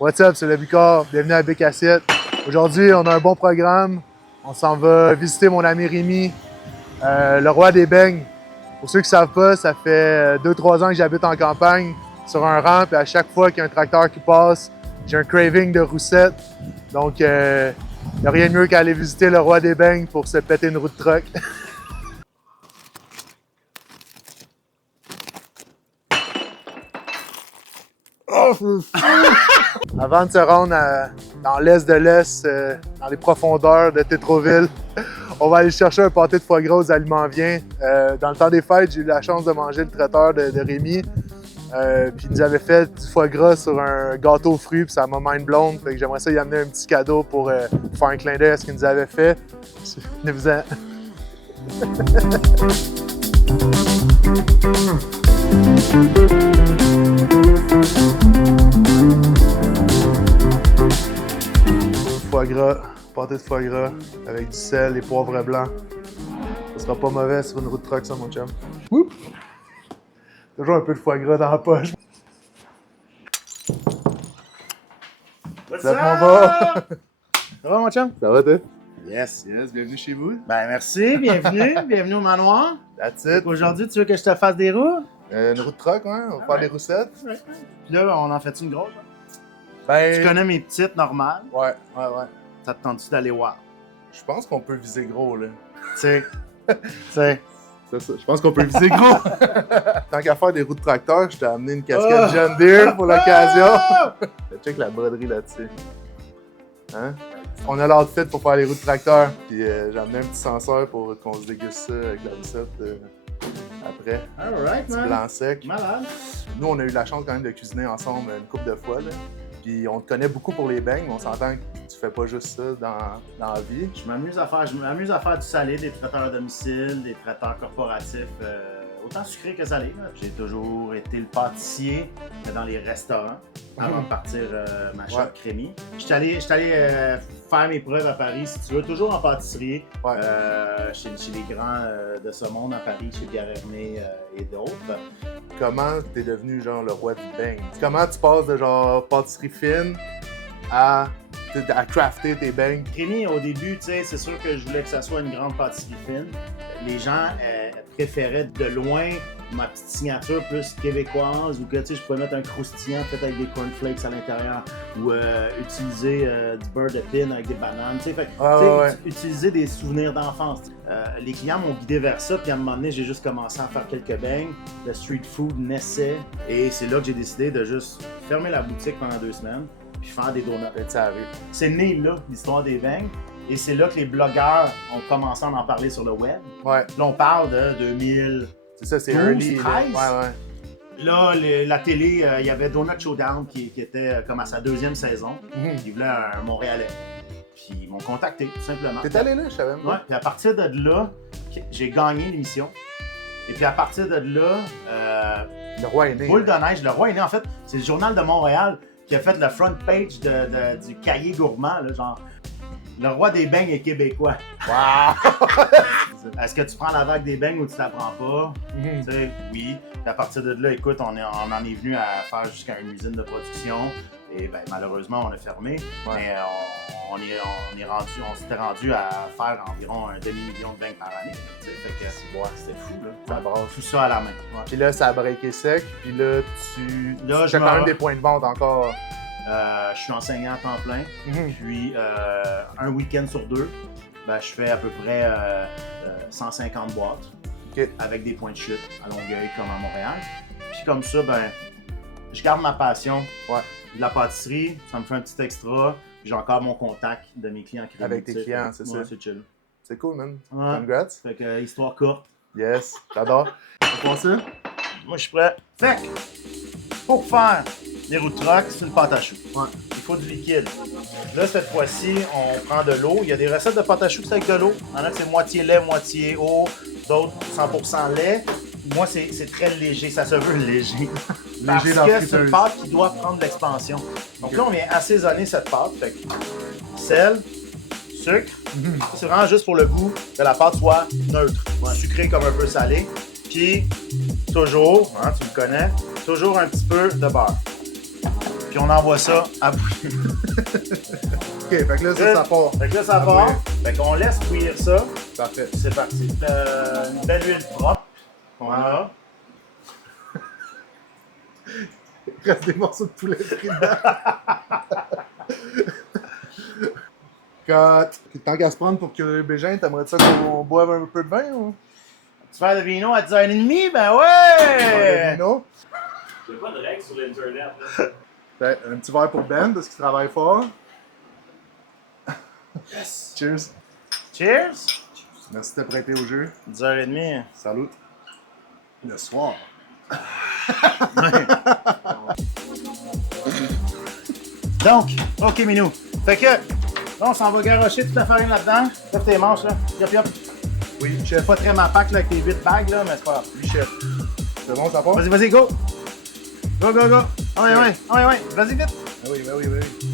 What's up, c'est le Bicard. Bienvenue à Bic Assiette. Aujourd'hui, on a un bon programme. On s'en va visiter mon ami Rémi, le roi des beignes. Pour ceux qui ne savent pas, ça fait 2-3 ans que j'habite en campagne sur un rang, puis à chaque fois qu'il y a un tracteur qui passe, j'ai un craving de roussette. Donc, il n'y a rien de mieux qu'à aller visiter le roi des beignes pour se péter une roue de truck. Avant de se rendre dans l'est de l'Est, dans les profondeurs de Tétroville, on va aller chercher un pâté de foie gras aux Aliments Viens. Dans le temps des fêtes, j'ai eu la chance de manger le traiteur de Rémi. Puis il nous avait fait du foie gras sur un gâteau aux fruits, puis ça m'a mind blown. Fait que j'aimerais ça y amener un petit cadeau pour faire un clin d'œil à ce qu'il nous avait fait. Venez-vous-en. Foie gras, pâté de foie gras avec du sel et poivre blanc. Ça sera pas mauvais sur une route de truck, ça, mon chum. Oups. Toujours un peu de foie gras dans la poche. Ça va? Ça va, mon chum? Ça va, toi? Yes, bienvenue chez vous. Ben merci, bienvenue au manoir. That's it. Aujourd'hui, tu veux que je te fasse des roues? Une route de truck, hein? On va faire des roussettes. Puis là, on en fait une grosse? Hein? Ben... Tu connais mes petites normales? Ouais. Ça te tente-tu d'aller voir? Je pense qu'on peut viser gros, là. Tu sais. C'est ça. Je pense qu'on peut viser gros. Tant qu'à faire des roues de tracteur, je t'ai amené une casquette John Deere pour l'occasion. Check la broderie là-dessus. Hein? On a l'outfit pour faire les roues de tracteur. Puis j'ai amené un petit senseur pour qu'on se déguste ça avec la recette après. Alright, Petit blanc sec. Malade. Nous, on a eu la chance quand même de cuisiner ensemble une couple de fois. Là. Puis on te connaît beaucoup pour les beignes, mais on s'entend que tu fais pas juste ça dans la vie. Je m'amuse à faire du salé, des traiteurs à domicile, des traiteurs corporatifs, autant sucré que salé. J'ai toujours été le pâtissier dans les restaurants avant de partir ma shop Crémy. Je suis allé faire mes preuves à Paris, si tu veux, toujours en pâtisserie, chez les grands de ce monde à Paris, chez Pierre Hermé et d'autres. Comment t'es devenu genre le roi du beigne? Comment tu passes de genre pâtisserie fine à crafter tes beignes? Crémy, au début, tu sais, c'est sûr que je voulais que ça soit une grande pâtisserie fine. Les gens préféraient de loin ma petite signature plus québécoise ou que tu sais, je pouvais mettre un croustillant peut-être avec des cornflakes à l'intérieur ou utiliser du beurre de pin avec des bananes. Tu sais, utiliser des souvenirs d'enfance. Les clients m'ont guidé vers ça, puis à un moment donné, j'ai juste commencé à faire quelques beignes. Le street food naissait et c'est là que j'ai décidé de juste fermer la boutique pendant 2 semaines puis faire des donuts. C'est né là, l'histoire des beignes. Et c'est là que les blogueurs ont commencé à en parler sur le web. Ouais. Là, on parle de 2000. C'est ça, c'est 12, early. 13. Ouais. Là, la télé, il y avait Donut Showdown qui était comme à sa 2e saison. Ils voulaient un Montréalais. Puis ils m'ont contacté, tout simplement. T'es allé là, je savais même pas. Ouais, puis à partir de là, j'ai gagné l'émission. Et puis à partir de là, le roi est né. Boule de neige, le roi est né. En fait, c'est le Journal de Montréal qui a fait le front page du cahier gourmand, là, genre. Le roi des beignes est québécois. Wow! Est-ce que tu prends la vague des beignes ou tu la prends pas? Tu sais, oui. Puis à partir de là, écoute, on en est venu à faire jusqu'à une usine de production. Et ben, malheureusement, on a fermé. Ouais. Mais on s'était rendu à faire environ 1 demi-million de beignes par année. Fait que c'était fou, là. Ça brasse tout ça à la main. Ouais. Puis là, ça a breaké sec. Puis là, tu as quand même des points de vente encore. Je suis enseignant à temps plein, puis un week-end sur 2, ben, je fais à peu près 150 boîtes avec des points de chute à Longueuil comme à Montréal. Puis comme ça, ben, je garde ma passion de la pâtisserie, ça me fait un petit extra, puis j'ai encore mon contact de mes clients. Avec tes clients, c'est ça? C'est chill. C'est cool, man. Ouais. Congrats. Fait que histoire courte. Yes, j'adore. Tu fais ça? Moi, je suis prêt. Fait que, pour faire des roues de truck, c'est une pâte à choux. Il faut du liquide. Là, cette fois-ci, on prend de l'eau. Il y a des recettes de pâte à choux avec de l'eau. Il y en a que c'est moitié lait, moitié eau. D'autres, 100% lait. Moi, c'est très léger. Ça se veut léger. Parce que c'est une pâte qui doit prendre de l'expansion. Donc là, on vient assaisonner cette pâte. Fait que sel, sucre. C'est vraiment juste pour le goût que la pâte soit neutre. Sucrée comme un peu salée. Puis, toujours, tu le connais, toujours un petit peu de beurre. puis on envoie ça à bouillir. OK, fait que là, ça part. Fait que là, ça À part. bouillir. Fait qu'on laisse bouillir ça. Parfait. C'est parti. Une belle huile propre qu'on a. Il reste des morceaux de poulet pris dedans. Tant qu'à se prendre pour que Bégin, t'aimerais-tu ça qu'on boive un peu de vin ou? Tu fais de vino à 10h30? Ben ouais! Vino? Il n'y a pas de règles sur l'Internet. Ben, un petit verre pour Ben parce qu'il travaille fort. Yes! Cheers. Cheers! Merci de te prêter au jeu. 10h30. Salut. Le soir. Donc, OK, Minou. Fait que, là, on s'en va garrocher toute la farine là-dedans. Lève tes manches, là. Yop, yop. Oui, Je fais pas très ma pack là, avec tes 8 bagues, là, mais c'est pas grave. oui, chef. C'est bon, ça part? Vas-y, vas-y, go! Go, go, go! Ah ouais, ouais, ah ouais, ouais. Vas-y, vite! Ah oui, ben oui, ben oui.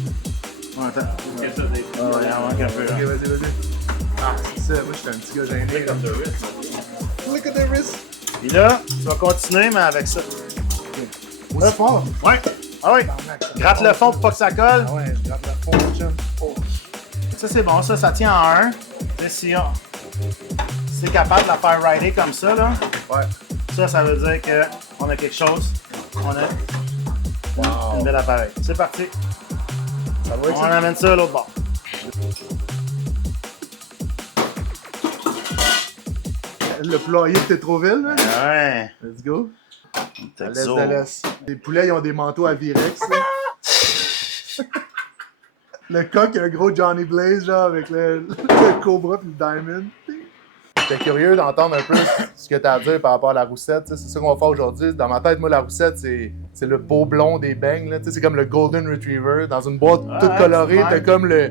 Ouais, attends. Qu'est-ce que c'est? Ah ouais, il en manque un peu, Ok, là. vas-y, vas-y. Ah, c'est ça, moi j'étais un petit gars gêné. Comme de wrist. Look at the wrist. Puis là, tu vas continuer, mais avec ça. Aussi fort. Ouais! Ah ouais! Tabarnak, ça Gratte le fond pour pas que ça colle. Ah ouais, je gratte le fond, mon chum. Oh. Ça, c'est bon, ça tient en un. Et si c'est capable de la faire rider comme ça, là, Ouais. ça veut dire qu'on a quelque chose. On a Wow. une belle appareil. C'est parti. Ça va être On ça? amène ça à l'autre bord. Le poulailler de Tétroville, là. Ouais. Let's go. À l'est Texo. de l'est. Les poulets, ils ont des manteaux à Virex, là. Le coq, il a un gros Johnny Blaze, genre, avec le cobra puis le diamond. J'étais curieux d'entendre un peu ce que tu as à dire par rapport à la roussette. Tu sais, c'est ça qu'on va faire aujourd'hui. Dans ma tête, moi, la roussette, c'est le beau blond des beignes. Là. Tu sais, c'est comme le Golden Retriever. Dans une boîte toute colorée, c'est t'as comme le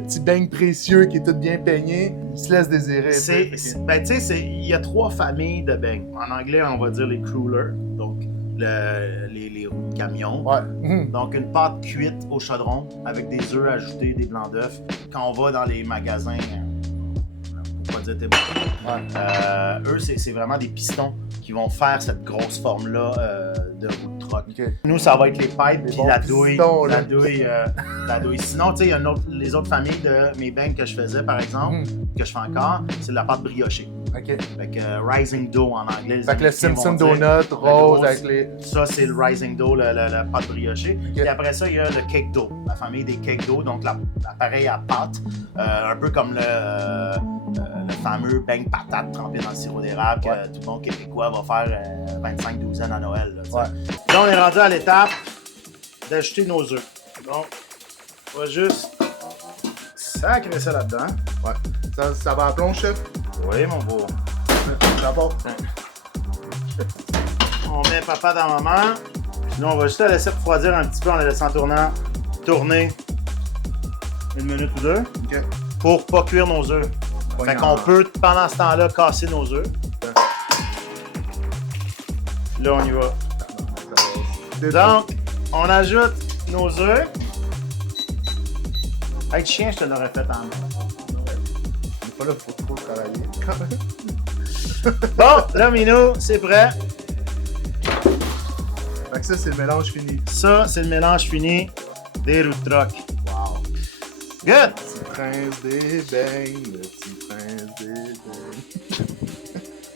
petit beigne précieux qui est tout bien peigné. Il se laisse désirer. Ben, tu sais, il y a 3 familles de beignes. En anglais, on va dire les crullers, donc les roues de camion. Ouais. Donc, une pâte cuite au chaudron avec des œufs ajoutés, des blancs d'œufs. Quand on va dans les magasins, pour pas dire t'es bon. Ouais. Eux, c'est vraiment des pistons qui vont faire cette grosse forme-là de roue de troc. OK. Nous, ça va être les pipes puis bons la douille. pistons, là. La douille. Sinon, tu sais, il y a les autres familles de mes beignes que je faisais, par exemple, que je fais encore, c'est de la pâte briochée. OK. Fait que Rising Dough en anglais. Fait que le Américains Simpson vont dire. Donut rose avec les. Ça, c'est le Rising Dough, la pâte briochée. Et après ça, il y a le Cake Dough, la famille des Cake Dough, donc l'appareil à pâte, un peu comme le fameux beigne patate trempé dans le sirop d'érable que tout le monde québécois va faire 25 douzaines à Noël. Là, Ouais. là, on est rendu à l'étape d'ajouter nos œufs. Donc, on va juste sacrer ça là-dedans. Ouais. Ça va à plomb, chef? Oui, mon beau. Ça part. On met papa dans maman. Là, on va juste la laisser refroidir un petit peu en la laissant tourner 1 minute ou 2 OK. pour pas cuire nos œufs. Ouais, Fait qu'on peut, pendant ce temps-là, casser nos œufs. Là, on y va. Donc, on ajoute nos œufs. Avec le chien, je te l'aurais fait en main. On est pas là pour trop travailler. Bon, là, Minou, c'est prêt. Fait que ça, c'est le mélange fini. Ça, c'est le mélange fini des roues de troc. Wow. Good! Petit prince des beignes, le petit prince des beignes.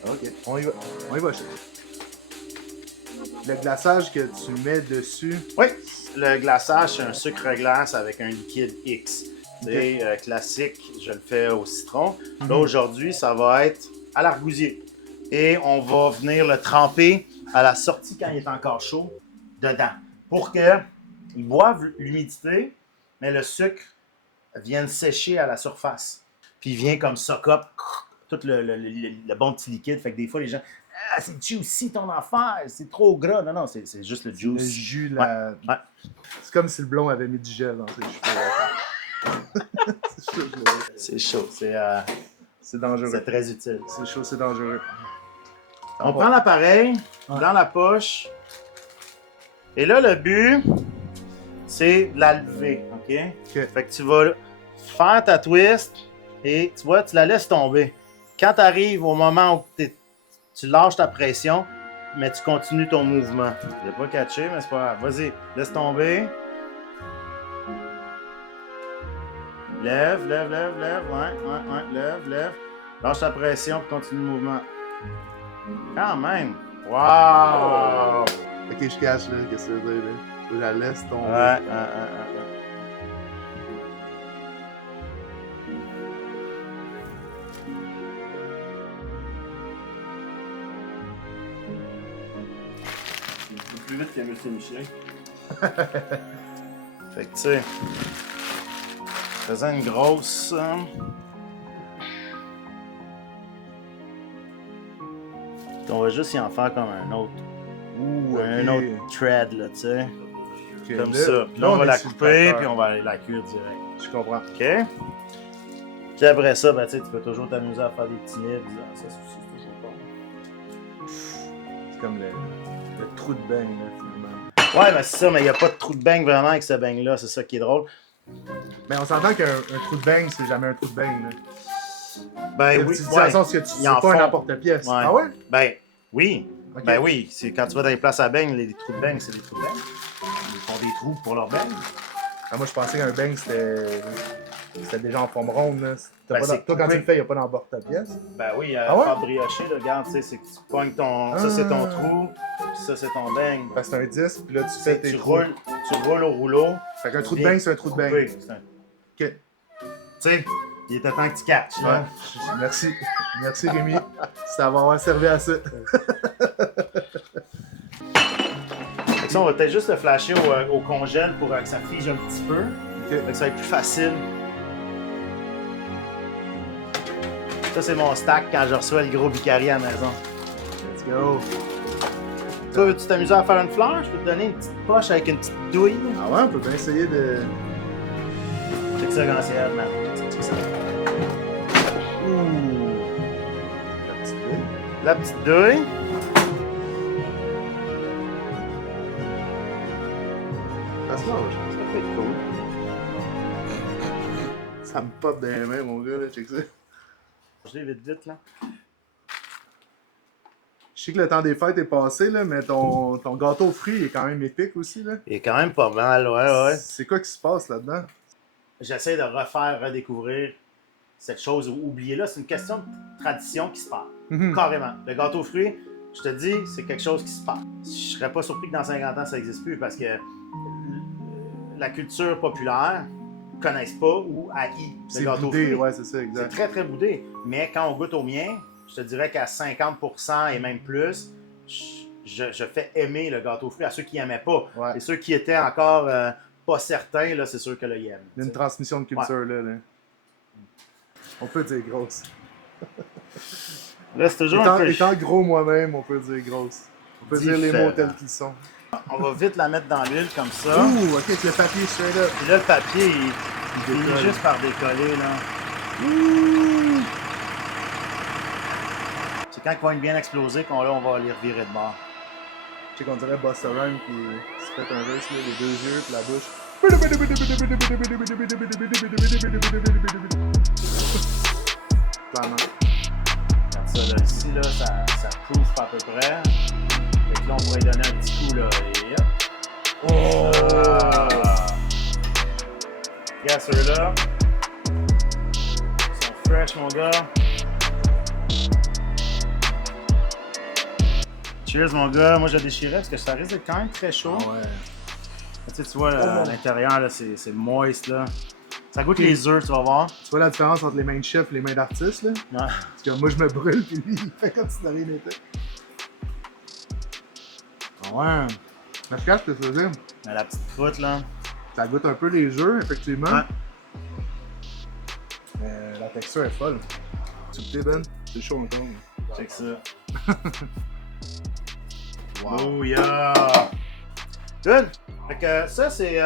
OK, on y va. On y va, chef. Le glaçage que tu mets dessus. Oui, le glaçage, c'est un sucre glace avec un liquide X. C'est classique, je le fais au citron. Là, aujourd'hui, ça va être à l'argousier. Et on va venir le tremper à la sortie quand il est encore chaud, dedans. Pour qu'il boive l'humidité, mais le sucre vienne sécher à la surface. Puis il vient comme sock up tout le bon petit liquide. Fait que des fois, les gens... Ah, c'est juicy ton affaire, c'est trop gras. Non, non, c'est juste le Le juice. jus, là. Ouais. C'est comme si le blond avait mis du gel dans ses cheveux. C'est chaud, je le vois. C'est chaud, C'est dangereux. c'est très utile. C'est chaud, c'est dangereux. On prend l'appareil dans la poche. Et là, le but, c'est de la lever. OK? Fait que tu vas faire ta twist et tu vois, tu la laisses tomber. Quand tu arrives au moment où tu lâches ta pression, mais tu continues ton mouvement. Je l'ai pas catché, mais c'est pas grave. Vas-y, laisse tomber. Lève, lève, lève, lève. Ouais, lève, lève. Lâche ta pression puis continue le mouvement. Quand même. Wow! Ok, je cache, là. Qu'est-ce que ça veut dire, là? Je la laisse tomber. Ouais. Plus vite que Monsieur Michelin. Fait que tu sais, faisant une grosse. On va juste y en faire comme un autre. Ouh, Un ok. autre thread, là, tu sais. Ok, Comme là- ça. Puis là, on va est la sur le couper, tracteur. puis on va aller la cuire direct. Je comprends. OK? Puis après ça, ben, tu sais, tu peux toujours t'amuser à faire des petits nibs. Ça, c'est toujours bon. C'est comme le trou de beigne, là, finalement. Ouais, mais c'est ça, mais il n'y a pas de trou de beigne vraiment avec ce beigne-là. C'est ça qui est drôle. Mais on s'entend qu'un trou de beigne, c'est jamais un trou de beigne, là. Ben oui. Tu dis dans le sens que Ils c'est en pas un font. emporte-pièce. Ouais. Ah ouais? Ben oui. Ok. Ben oui. C'est quand tu vas dans les places à beigne, les trous de beigne, c'est des trous de beigne. Ils font des trous pour leur beigne. Ah, moi, je pensais qu'un beigne, c'était déjà en forme ronde, là. T'as Ben, pas c'est toi, quand coupé. tu le fais, il n'y a pas d'emporte-pièce. Ben oui, Ah ouais? faire briocher, là, regarde, tu sais, c'est que tu pognes ton. Ça, c'est ton trou, puis ça, c'est ton beigne. Parce que c'est un disque, puis là, tu fais tes Tu trous. roules au rouleau. Fait qu'un trou de Bien beigne, c'est un trou de coupé. beigne. C'est un- Ok. Tu sais, il était temps que tu catches, là. Ouais. Merci. Merci, Rémi. Ça va avoir servi à ça. Fait que ça, on va peut-être juste le flasher au congèle pour que ça fige un petit peu. Fait que ça va être plus facile. Ça, c'est mon stack quand je reçois le gros Bicari à la maison. Let's go. Toi, veux-tu t'amuser à faire une fleur? Je peux te donner une petite poche avec une petite douille. Ah ouais, on peut bien essayer de. Check ça quand c'est hot, man. Check ça. Ouh. La petite douille. La petite douille. Ça se mange. Ça peut être cool. Ça me pop dans les mains, mon gars, là. Check ça. Je l'ai vite, vite, là. Je sais que le temps des fêtes est passé, là, mais ton gâteau aux fruits est quand même épique aussi, là. Il est quand même pas mal, ouais. C'est quoi qui se passe là-dedans? J'essaie de redécouvrir cette chose oubliée là. C'est une question de tradition qui se perd. Carrément. Le gâteau aux fruits, je te dis, c'est quelque chose qui se perd. Je serais pas surpris que dans 50 ans, ça n'existe plus parce que la culture populaire ne connaisse pas ou haït le C'est gâteau aux boudé, fruits. ouais, c'est ça, C'est exact. très, très boudé. Mais quand on goûte au mien, je te dirais qu'à 50% et même plus, je fais aimer le gâteau aux fruits à ceux qui n'aimaient pas. Ouais. Et ceux qui étaient encore pas certains, là, c'est sûr que là, ils aiment. Il y a une transmission de culture, là. On peut dire grosse. Là, c'est toujours un peu... Étant gros moi-même, on peut dire grosse. On peut dire les mots Différent. tels qu'ils sont. On va vite la mettre dans l'huile comme ça. Ouh, ok, c'est le papier straight up. Puis là, le papier, il finit décolle. juste par décoller, là. Ouh! C'est quand ils vont être bien explosés qu'on là, on va les revirer de bord. Je sais qu'on dirait Busta Rhymes qui se fait un verse, là, les deux yeux puis la bouche. Clairement. Comme ça, là, ici, là, ça proof à peu près. Fait que là, on pourrait donner un petit coup, là. Et hop. Oh! Regarde ceux-là. Ils sont fresh, mon gars. Cheers, mon gars. Moi, je déchirais parce que ça risque d'être quand même très chaud. Ouais. Tu sais, tu vois, là, à l'intérieur, là, c'est moist, là. Ça goûte les œufs, tu vas voir. Tu vois la différence entre les mains de chef et les mains d'artiste, là? Ouais. Parce que moi, je me brûle, puis lui, il fait comme si de rien n'était. Ouais. Mais je cache ce que ça veut dire. Mais la petite croûte, là. Ça goûte un peu les œufs, effectivement. Ouais. Mais la texture est folle. Tu goûtes, Ben? C'est chaud encore. Check ça. Oh yeah! Good! Fait que ça, c'est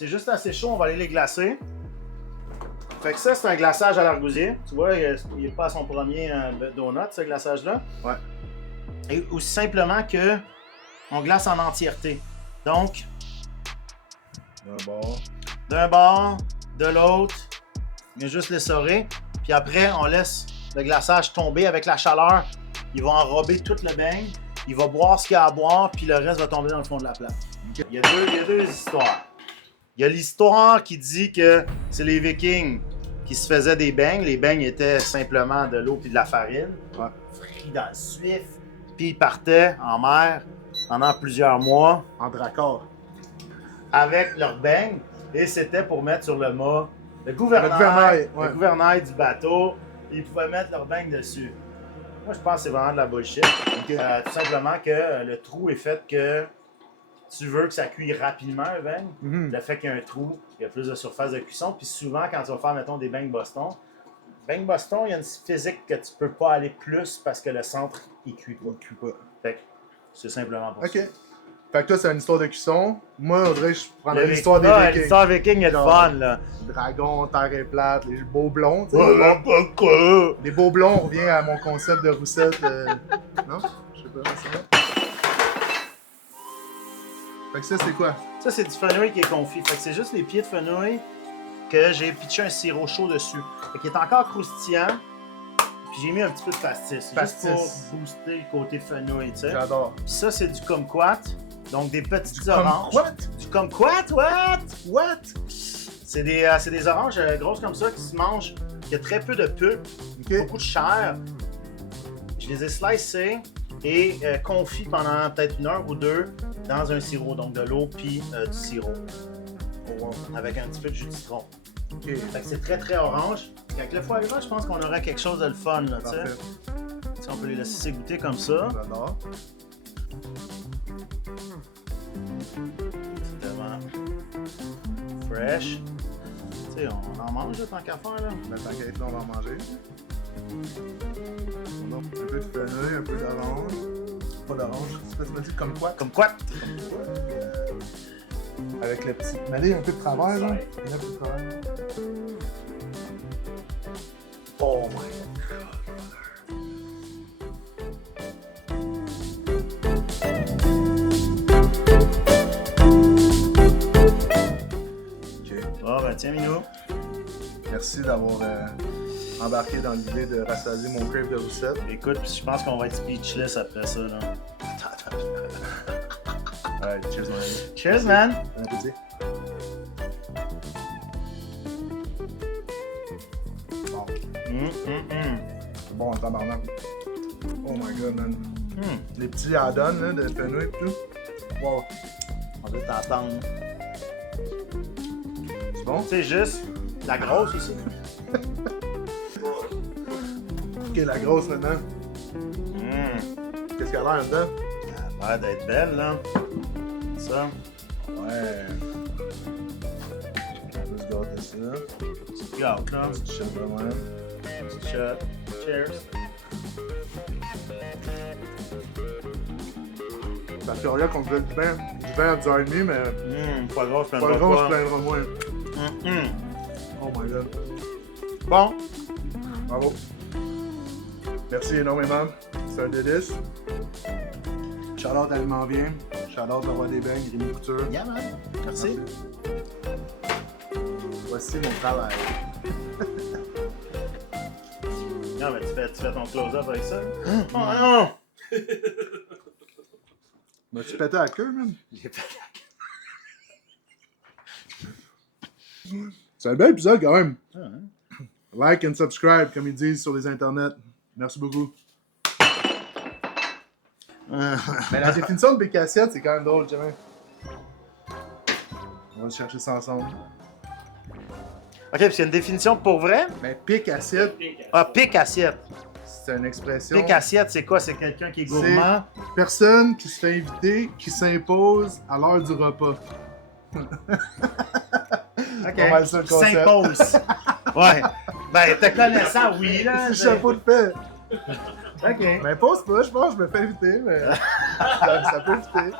juste assez chaud, on va aller les glacer. Fait que ça, c'est un glaçage à l'argousier. Tu vois, il est pas à son premier donut, ce glaçage-là. Ouais. Et aussi simplement que on glace en entièreté. Donc, d'un bord, de l'autre, il y a juste l'essoré. Puis après, on laisse le glaçage tomber avec la chaleur. Il va enrober tout le beigne. Il va boire ce qu'il y a à boire, puis le reste va tomber dans le fond de la plate. Il y a deux histoires. Il y a l'histoire qui dit que c'est les Vikings qui se faisaient des beignes. Les beignes étaient simplement de l'eau et de la farine, Ouais. frits dans le suif, puis ils partaient en mer pendant plusieurs mois En dracard. avec leurs beignes, et c'était pour mettre sur le mât le gouvernail, Le gouvernail, ouais. le gouvernail du bateau. Ils pouvaient mettre leurs beignes dessus. Moi, je pense que c'est vraiment de la bullshit. Ok. Tout simplement que le trou est fait que tu veux que ça cuise rapidement un beigne. Mhm. Le fait qu'il y a un trou, il y a plus de surface de cuisson. Puis souvent, quand tu vas faire, mettons, des beignes Boston, il y a une physique que tu peux pas aller plus parce que le centre, il cuit pas. Il cuit pas. Fait que c'est simplement pour Ok. ça. Fait que toi, c'est une histoire de cuisson. Moi, on dirait que je prendrais l'histoire des Vikings. L'histoire viking est le Non. fun, là. Dragon, terre est plate, les beaux blonds. Tu sais, les beaux blonds, on revient à mon concept de roussette. Non? Je sais pas, c'est ça. Fait que ça, c'est quoi? Ça, c'est du fenouil qui est confit. Fait que c'est juste les pieds de fenouil que j'ai pitché un sirop chaud dessus. Fait qu'il est encore croustillant. Puis j'ai mis un petit peu de pastis. Pastis. Juste pour booster le côté fenouil, tu sais. J'adore. Puis ça, c'est du kumquat. Donc des petites oranges. Quoi? Du kumquat, what? What? C'est des oranges grosses comme ça qui se mangent, qui a très peu de pulpe, Ok. beaucoup de chair. Je les ai slicés et confits pendant peut-être 1 heure ou 2 dans un sirop, donc de l'eau puis du sirop. Avec un petit peu de jus de citron. Ok. Fait que c'est très très orange. Avec le foie gras, je pense qu'on aurait quelque chose de le fun, là, tu sais. Parfait. Si on peut les laisser goûter comme ça. J'adore. C'est tellement fresh. Tu sais, on en mange là, tant qu'à faire, là. Ben, tant qu'à être là, on va en manger. On a un peu de fenouil, un peu d'orange. Pas d'orange. C'est pas, tu m'as dit comme quoi? Comme quoi? Avec le petit. Mêlé un peu de travers, là. Il y a un peu de travers. Oh my god. Ok. Ah, ben tiens, Minou. Merci d'avoir embarqué dans l'idée de rassasier mon crave de roussette. Écoute, puis je pense qu'on va être speechless après ça, là. Ouais, cheers, mon ami. Cheers, man! Bon appétit. Bon, c'est bon en tabarnak. Oh my god, man. Les petits add-ons là, de fenouil et tout. Wow. On va t'entendre. C'est bon? C'est juste la grosse aussi. Ok, la grosse maintenant. Qu'est-ce qu'elle a l'air dedans? Elle a l'air d'être belle, là. Ça. Ouais. Juste gâter ça. Petite gâte, là. Petit shot de même. Petit shot. Cheers. Parce que regarde qu'on veut du vin à 10h30, mais Pas gros, je pas plaindrai gros, je pas. plaindrai moins. Hum. Oh my god. Bon. Bravo. Merci énormément. C'est un délice. Shout-out Aliment Bien. Shout-out Le Roi des Beignes, Rémi Couture. Yeah, man. Merci. Voici mon travail. Non, mais tu fais ton close-up avec ça. Oh non! M'as-tu pété à la queue, man? J'ai fait C'est un bel épisode quand même. la... hein? Like and subscribe, comme ils disent sur les internets. Merci beaucoup. Mais la définition de bécassiette, c'est quand même drôle, jamais. On va chercher ça ensemble. Ok, puis c'est une définition pour vrai? Mais pic-assiette, Ah, pic-assiette. c'est une expression. Pic-assiette, c'est quoi? C'est quelqu'un qui est gourmand? Personne qui se fait inviter, qui s'impose à l'heure du repas. Ok. Pas mal ça, le concept. S'impose. Ouais. Ben, te connaissant, oui, là. C'est chapeau de paix. Ok. M'impose pas, je pense, je me fais inviter, mais ça peut éviter.